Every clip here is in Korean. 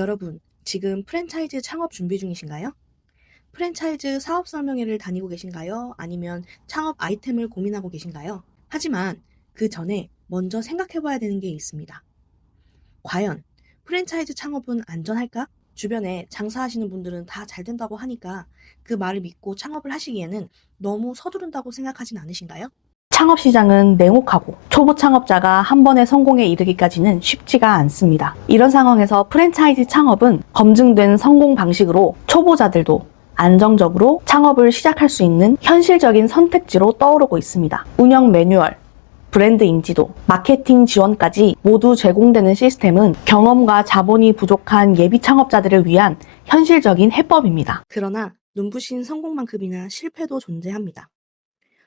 여러분, 지금 프랜차이즈 창업 준비 중이신가요? 프랜차이즈 사업 설명회를 다니고 계신가요? 아니면 창업 아이템을 고민하고 계신가요? 하지만 그 전에 먼저 생각해 봐야 되는 게 있습니다. 과연 프랜차이즈 창업은 안전할까? 주변에 장사하시는 분들은 다 잘 된다고 하니까 그 말을 믿고 창업을 하시기에는 너무 서두른다고 생각하진 않으신가요? 창업 시장은 냉혹하고 초보 창업자가 한 번에 성공에 이르기까지는 쉽지가 않습니다. 이런 상황에서 프랜차이즈 창업은 검증된 성공 방식으로 초보자들도 안정적으로 창업을 시작할 수 있는 현실적인 선택지로 떠오르고 있습니다. 운영 매뉴얼, 브랜드 인지도, 마케팅 지원까지 모두 제공되는 시스템은 경험과 자본이 부족한 예비 창업자들을 위한 현실적인 해법입니다. 그러나 눈부신 성공만큼이나 실패도 존재합니다.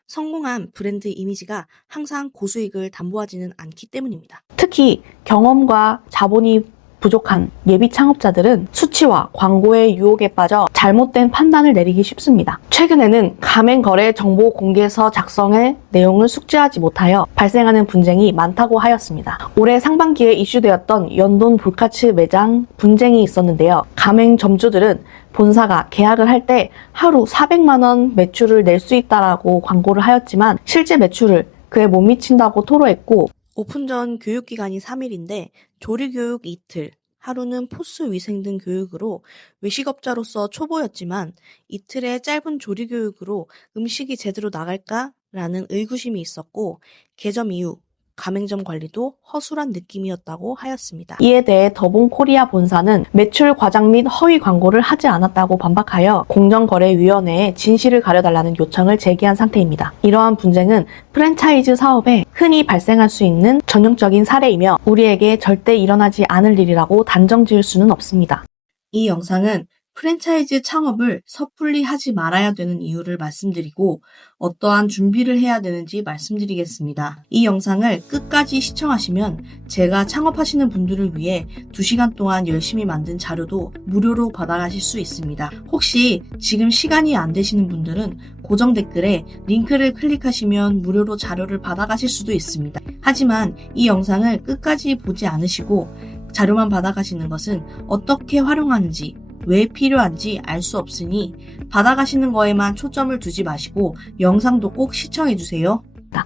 성공한 브랜드 이미지가 항상 고수익을 담보하지는 않기 때문입니다. 특히 경험과 자본이 부족한 예비 창업자들은 수치와 광고의 유혹에 빠져 잘못된 판단을 내리기 쉽습니다. 최근에는 가맹거래 정보 공개서 작성의 내용을 숙지하지 못하여 발생하는 분쟁이 많다고 하였습니다. 올해 상반기에 이슈되었던 연돈 볼카츠 매장 분쟁이 있었는데요. 가맹점주들은 본사가 계약을 할 때 하루 400만 원 매출을 낼 수 있다라고 광고를 하였지만 실제 매출을 그에 못 미친다고 토로했고, 오픈 전 교육기간이 3일인데 조리교육 이틀, 하루는 포스 위생 등 교육으로 외식업자로서 초보였지만 이틀의 짧은 조리교육으로 음식이 제대로 나갈까라는 의구심이 있었고 개점 이후 가맹점 관리도 허술한 느낌이었다고 하였습니다. 이에 대해 더본코리아 본사는 매출 과장 및 허위 광고를 하지 않았다고 반박하여 공정거래위원회에 진실을 가려달라는 요청을 제기한 상태입니다. 이러한 분쟁은 프랜차이즈 사업에 흔히 발생할 수 있는 전형적인 사례이며 우리에게 절대 일어나지 않을 일이라고 단정 지을 수는 없습니다. 이 영상은 프랜차이즈 창업을 섣불리 하지 말아야 되는 이유를 말씀드리고 어떠한 준비를 해야 되는지 말씀드리겠습니다. 이 영상을 끝까지 시청하시면 제가 창업하시는 분들을 위해 2시간 동안 열심히 만든 자료도 무료로 받아가실 수 있습니다. 혹시 지금 시간이 안 되시는 분들은 고정 댓글에 링크를 클릭하시면 무료로 자료를 받아가실 수도 있습니다. 하지만 이 영상을 끝까지 보지 않으시고 자료만 받아가시는 것은 어떻게 활용하는지 왜 필요한지 알 수 없으니 받아가시는 거에만 초점을 두지 마시고 영상도 꼭 시청해주세요.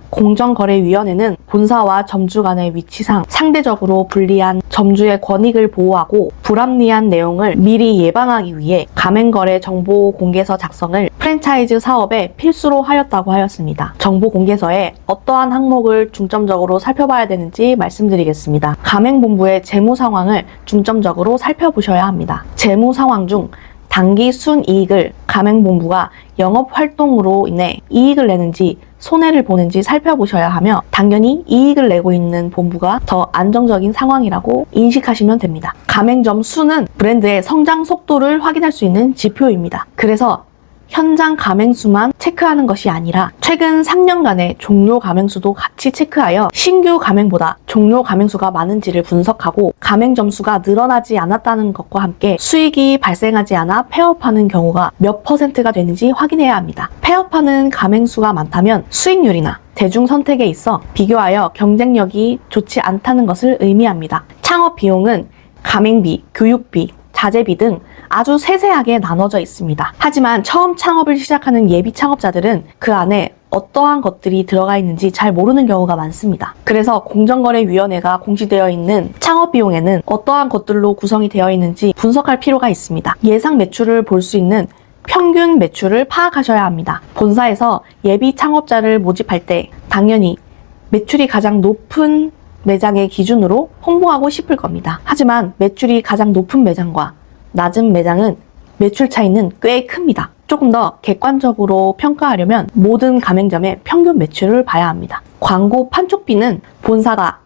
공정거래위원회는 본사와 점주 간의 위치상 상대적으로 불리한 점주의 권익을 보호하고 불합리한 내용을 미리 예방하기 위해 가맹거래 정보공개서 작성을 프랜차이즈 사업에 필수로 하였다고 하였습니다. 정보공개서에 어떠한 항목을 중점적으로 살펴봐야 되는지 말씀드리겠습니다. 가맹본부의 재무 상황을 중점적으로 살펴보셔야 합니다. 재무 상황 중 단기 순이익을 가맹본부가 영업활동으로 인해 이익을 내는지 손해를 보는지 살펴보셔야 하며 당연히 이익을 내고 있는 본부가 더 안정적인 상황이라고 인식하시면 됩니다. 가맹점 수는 브랜드의 성장 속도를 확인할 수 있는 지표입니다. 그래서 현장 가맹수만 체크하는 것이 아니라 최근 3년간의 종료 가맹수도 같이 체크하여 신규 가맹보다 종료 가맹수가 많은지를 분석하고 가맹점 수가 늘어나지 않았다는 것과 함께 수익이 발생하지 않아 폐업하는 경우가 몇 %가 되는지 확인해야 합니다. 폐업하는 가맹수가 많다면 수익률이나 대중 선택에 있어 비교하여 경쟁력이 좋지 않다는 것을 의미합니다. 창업 비용은 가맹비, 교육비, 자재비 등 아주 세세하게 나눠져 있습니다. 하지만 처음 창업을 시작하는 예비 창업자들은 그 안에 어떠한 것들이 들어가 있는지 잘 모르는 경우가 많습니다. 그래서 공정거래위원회가 공시되어 있는 창업 비용에는 어떠한 것들로 구성이 되어 있는지 분석할 필요가 있습니다. 예상 매출을 볼 수 있는 평균 매출을 파악하셔야 합니다. 본사에서 예비 창업자를 모집할 때 당연히 매출이 가장 높은 매장의 기준으로 홍보하고 싶을 겁니다. 하지만 매출이 가장 높은 매장과 낮은 매장은 매출 차이는 꽤 큽니다. 조금 더 객관적으로 평가하려면 모든 가맹점의 평균 매출을 봐야 합니다. 광고 판촉비는 본사가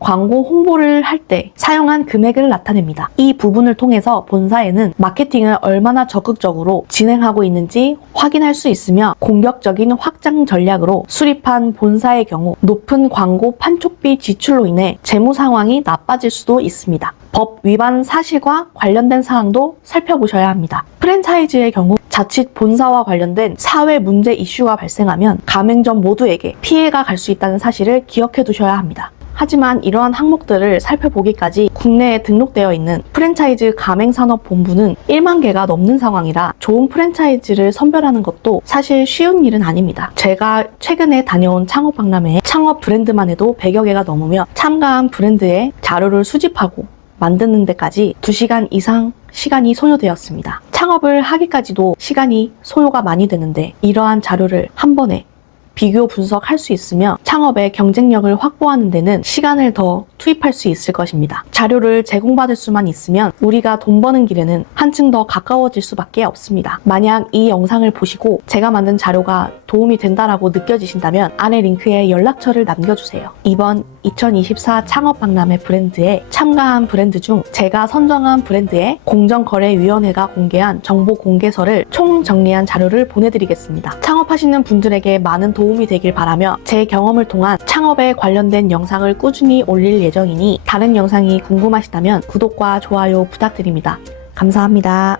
광고 홍보를 할 때 사용한 금액을 나타냅니다. 이 부분을 통해서 본사에는 마케팅을 얼마나 적극적으로 진행하고 있는지 확인할 수 있으며 공격적인 확장 전략으로 수립한 본사의 경우 높은 광고 판촉비 지출로 인해 재무 상황이 나빠질 수도 있습니다. 법 위반 사실과 관련된 사항도 살펴보셔야 합니다. 프랜차이즈의 경우 자칫 본사와 관련된 사회 문제 이슈가 발생하면 가맹점 모두에게 피해가 갈 수 있다는 사실을 기억해 두셔야 합니다. 하지만 이러한 항목들을 살펴보기까지 국내에 등록되어 있는 프랜차이즈 가맹산업본부는 1만 개가 넘는 상황이라 좋은 프랜차이즈를 선별하는 것도 사실 쉬운 일은 아닙니다. 제가 최근에 다녀온 창업박람회에 창업 브랜드만 해도 100여 개가 넘으며 참가한 브랜드의 자료를 수집하고 만드는 데까지 2시간 이상 시간이 소요되었습니다. 창업을 하기까지도 시간이 소요가 많이 되는데 이러한 자료를 한 번에 비교 분석할 수 있으며 창업의 경쟁력을 확보하는 데는 시간을 더 투입할 수 있을 것입니다. 자료를 제공받을 수만 있으면 우리가 돈 버는 길에는 한층 더 가까워질 수밖에 없습니다. 만약 이 영상을 보시고 제가 만든 자료가 도움이 된다라고 느껴지신다면 아래 링크에 연락처를 남겨주세요. 이번 2024 창업박람회 브랜드에 참가한 브랜드 중 제가 선정한 브랜드의 공정거래위원회가 공개한 정보 공개서를 총 정리한 자료를 보내드리겠습니다. 창업하시는 분들에게 많은 도움이 되길 바라며 제 경험을 통한 창업에 관련된 영상을 꾸준히 올릴 예정이니 다른 영상이 궁금하시다면 구독과 좋아요 부탁드립니다. 감사합니다.